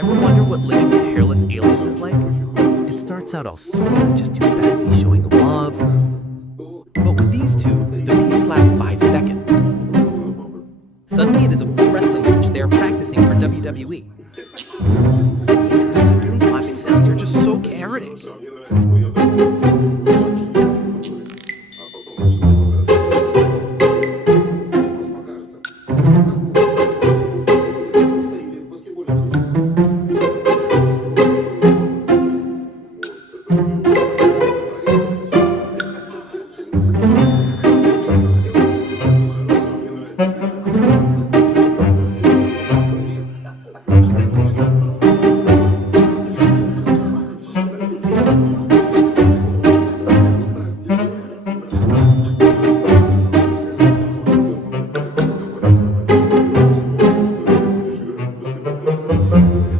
Ever wonder what living with hairless aliens is like? It starts out all sweet, just two besties showing love. But with these two, the peace lasts 5 seconds. Suddenly it is a full wrestling match they are practicing for WWE. The skin slapping sounds are just so chaotic.